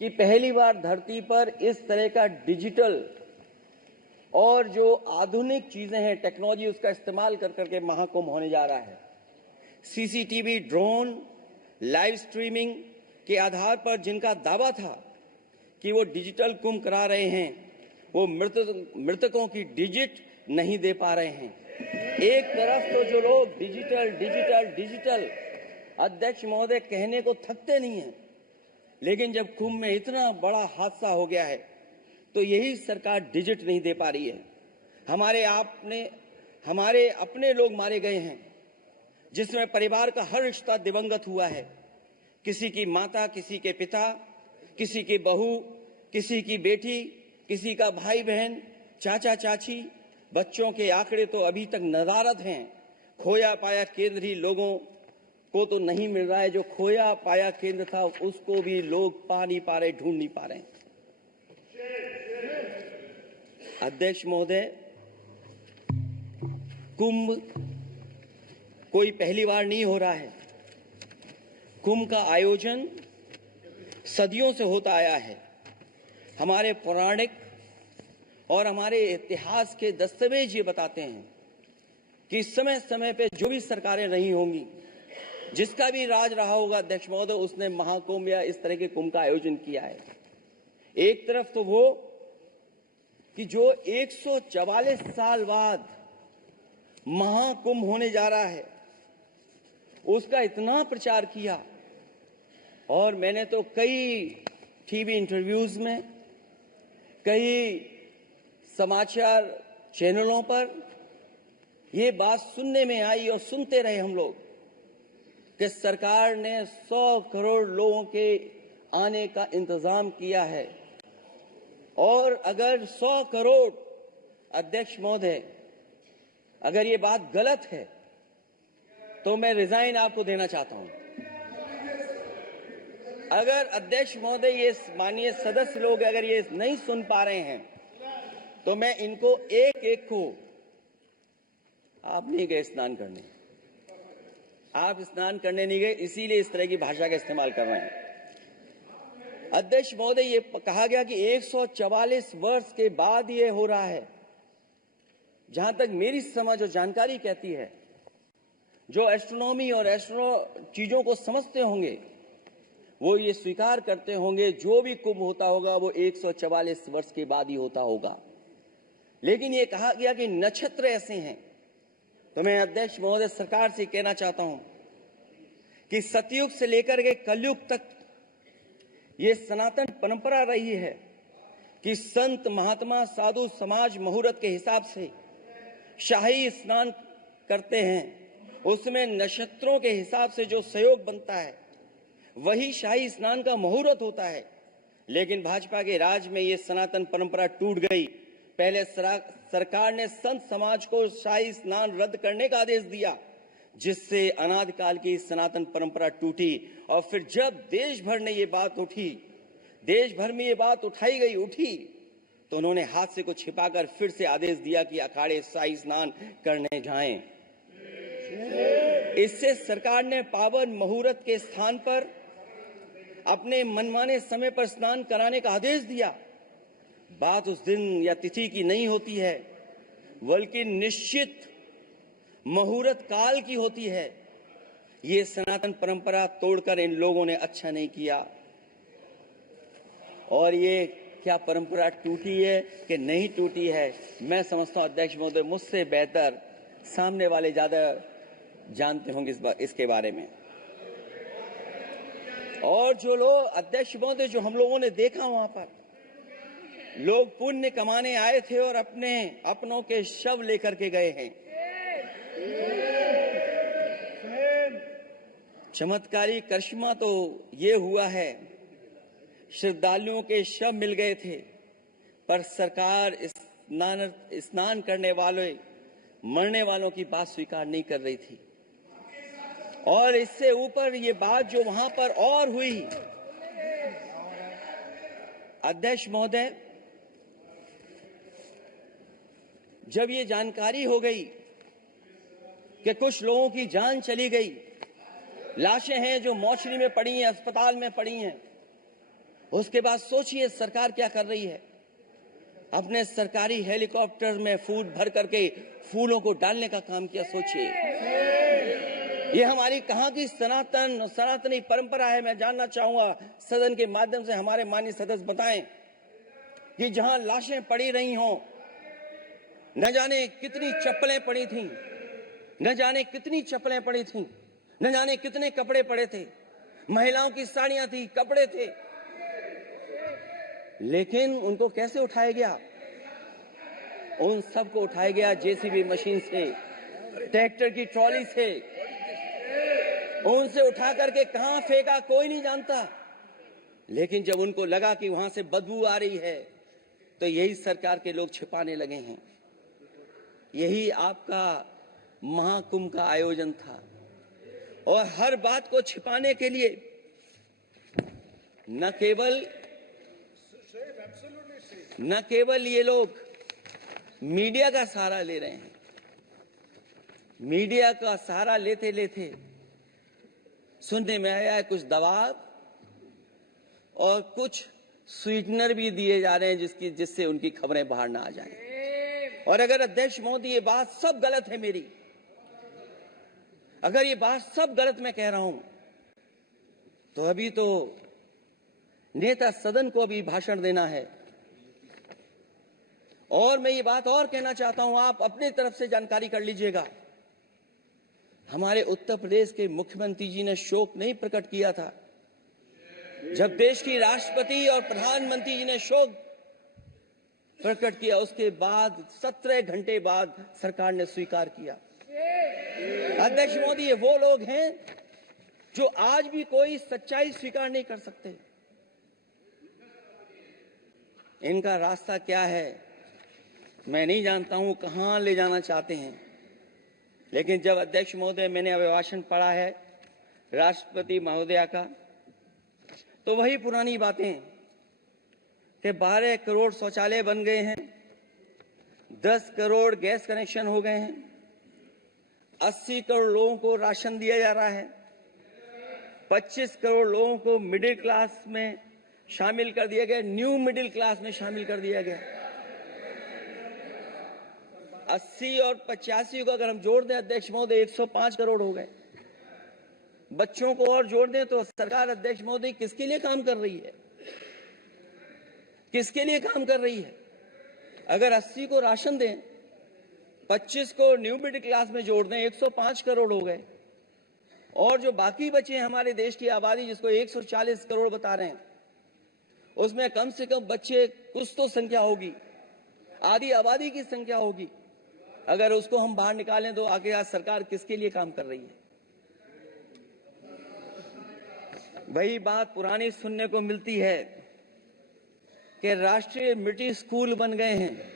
कि पहली बार धरती पर इस तरह का डिजिटल और जो आधुनिक चीजें हैं, टेक्नोलॉजी, उसका इस्तेमाल कर करके महाकुंभ होने जा रहा है। सीसीटीवी, ड्रोन, लाइव स्ट्रीमिंग के आधार पर जिनका दावा था कि वो डिजिटल कुंभ करा रहे हैं, वो मृतकों की डिजिट नहीं दे पा रहे हैं। एक तरफ तो जो लोग डिजिटल डिजिटल डिजिटल अध्यक्ष महोदय कहने को थकते नहीं हैं, लेकिन जब कुंभ में इतना बड़ा हादसा हो गया है तो यही सरकार डिजिट नहीं दे पा रही है। हमारे अपने लोग मारे गए हैं, जिसमें परिवार का हर रिश्ता दिवंगत हुआ है। किसी की माता, किसी के पिता, किसी की बहू, किसी की बेटी, किसी का भाई बहन, चाचा चाची। बच्चों के आंकड़े तो अभी तक नदारद हैं। खोया पाया केंद्र ही लोगों को तो नहीं मिल रहा है। जो खोया पाया केंद्र था उसको भी लोग पा नहीं पा रहे, ढूंढ नहीं पा रहे। अध्यक्ष महोदय, कुंभ कोई पहली बार नहीं हो रहा है। कुंभ का आयोजन सदियों से होता आया है। हमारे पौराणिक और हमारे इतिहास के दस्तावेज ये बताते हैं कि समय समय पे जो भी सरकारें रही होंगी, जिसका भी राज रहा होगा अध्यक्ष महोदय, उसने महाकुंभ या इस तरह के कुंभ का आयोजन किया है। एक तरफ तो वो कि जो 144 साल बाद महाकुंभ होने जा रहा है, उसका इतना प्रचार किया। और मैंने तो कई टीवी इंटरव्यूज में, कई समाचार चैनलों पर ये बात सुनने में आई और सुनते रहे हम लोग कि सरकार ने 100 करोड़ लोगों के आने का इंतजाम किया है। और अगर 100 करोड़, अध्यक्ष महोदय, अगर ये बात गलत है तो मैं रिजाइन आपको देना चाहता हूं। अगर अध्यक्ष महोदय, ये माननीय सदस्य लोग अगर ये नहीं सुन पा रहे हैं तो मैं इनको एक एक को, आप नहीं गए स्नान करने, आप स्नान करने नहीं गए, इसीलिए इस तरह की भाषा का इस्तेमाल कर रहे हैं। अध्यक्ष महोदय, ये कहा गया कि 144 वर्ष के बाद ये हो रहा है। जहां तक मेरी समझ और जानकारी कहती है, जो एस्ट्रोनॉमी और एस्ट्रो चीजों को समझते होंगे वो ये स्वीकार करते होंगे, जो भी कुंभ होता होगा वो 144 वर्ष के बाद ही होता होगा। लेकिन ये कहा गया कि नक्षत्र ऐसे हैं। तो मैं अध्यक्ष महोदय सरकार से कहना चाहता हूं कि सतयुग से लेकर के कलयुग तक ये सनातन परंपरा रही है कि संत, महात्मा, साधु समाज मुहूर्त के हिसाब से शाही स्नान करते हैं। उसमें नक्षत्रों के हिसाब से जो सहयोग बनता है वही शाही स्नान का मुहूर्त होता है। लेकिन भाजपा के राज में ये सनातन परंपरा टूट गई। पहले सरकार ने संत समाज को शाही स्नान रद्द करने का आदेश दिया, जिससे अनादिकाल की सनातन परंपरा टूटी। और फिर जब देश भर में ये बात उठी, तो उन्होंने हाथ से को छिपाकर फिर से आदेश दिया कि अखाड़े शाही स्नान करने जाएं। इससे सरकार ने पावन मुहूर्त के स्थान पर अपने मनमाने समय पर स्नान कराने का आदेश दिया। बात उस दिन या तिथि की नहीं होती है, बल्कि निश्चित मुहूर्त काल की होती है। ये सनातन परंपरा तोड़कर इन लोगों ने अच्छा नहीं किया। और ये क्या परंपरा टूटी है कि नहीं टूटी है, मैं समझता हूं अध्यक्ष महोदय मुझसे बेहतर सामने वाले ज्यादा जानते होंगे इसके बारे में। और जो लोग, अध्यक्ष महोदय, जो हम लोगों ने देखा वहां पर लोग पुण्य कमाने आए थे और अपनों के शव लेकर के गए हैं। चमत्कारी करिश्मा तो ये हुआ है, श्रद्धालुओं के शव मिल गए थे, पर सरकार स्नान करने वाले मरने वालों की बात स्वीकार नहीं कर रही थी। और इससे ऊपर ये बात जो वहां पर और हुई, अध्यक्ष महोदय, जब ये जानकारी हो गई कि कुछ लोगों की जान चली गई, लाशें हैं जो मोर्चरी में पड़ी हैं, अस्पताल में पड़ी हैं, उसके बाद सोचिए सरकार क्या कर रही है। अपने सरकारी हेलीकॉप्टर में फूड भर करके फूलों को डालने का काम किया। सोचिए ये हमारी कहां की सनातनी परंपरा है। मैं जानना चाहूंगा सदन के माध्यम से हमारे माननीय सदस्य बताएं कि जहां लाशें पड़ी रही हों, न जाने कितनी चप्पलें पड़ी थीं, न जाने कितनी चप्पलें पड़ी थीं, न जाने कितने कपड़े पड़े थे, महिलाओं की साड़ियां थी, कपड़े थे, लेकिन उनको कैसे उठाया गया? उन सबको उठाया गया जेसीबी मशीन से, ट्रैक्टर की ट्रॉली से। उनसे उठा करके कहां फेंका कोई नहीं जानता, लेकिन जब उनको लगा कि वहां से बदबू आ रही है तो यही सरकार के लोग छिपाने लगे हैं। यही आपका महाकुंभ का आयोजन था और हर बात को छिपाने के लिए न केवल ये लोग मीडिया का सहारा ले रहे हैं, मीडिया का सहारा लेते लेते सुनने में आया है कुछ दबाव और कुछ स्वीटनर भी दिए जा रहे हैं जिससे उनकी खबरें बाहर ना आ जाएं। और अगर अध्यक्ष महोदय ये बात सब गलत है मेरी, अगर ये बात सब गलत मैं कह रहा हूं, तो अभी तो नेता सदन को अभी भाषण देना है। और मैं ये बात और कहना चाहता हूं, आप अपने तरफ से जानकारी कर लीजिएगा। हमारे उत्तर प्रदेश के मुख्यमंत्री जी ने शोक नहीं प्रकट किया था। जब देश की राष्ट्रपति और प्रधानमंत्री जी ने शोक प्रकट किया, उसके बाद 17 घंटे बाद सरकार ने स्वीकार किया। अध्यक्ष मोदी, ये वो लोग हैं जो आज भी कोई सच्चाई स्वीकार नहीं कर सकते। इनका रास्ता क्या है मैं नहीं जानता हूं, कहां ले जाना चाहते हैं। लेकिन जब अध्यक्ष महोदय मैंने अभिभाषण पढ़ा है राष्ट्रपति महोदया का, तो वही पुरानी बातें कि 12 करोड़ शौचालय बन गए हैं, 10 करोड़ गैस कनेक्शन हो गए हैं, 80 करोड़ लोगों को राशन दिया जा रहा है, 25 करोड़ लोगों को मिडिल क्लास में शामिल कर दिया गया, न्यू मिडिल क्लास में शामिल कर दिया गया। 80 और 85 को अगर हम जोड़ दें अध्यक्ष महोदय 105 करोड़ हो गए। बच्चों को और जोड़ दें तो सरकार अध्यक्ष महोदय किसके लिए काम कर रही है? किसके लिए काम कर रही है? अगर 80 को राशन दें, 25 को न्यू मिडिल क्लास में जोड़ दें, 105 करोड़ हो गए। और जो बाकी बचे हैं हमारे देश की आबादी, जिसको 140 करोड़ बता रहे हैं, उसमें कम से कम बच्चे कुछ तो संख्या होगी, आधी आबादी की संख्या होगी। अगर उसको हम बाहर निकालें तो आगे आज सरकार किसके लिए काम कर रही है? वही बात पुरानी सुनने को मिलती है कि राष्ट्रीय मिलिट्री स्कूल बन गए हैं,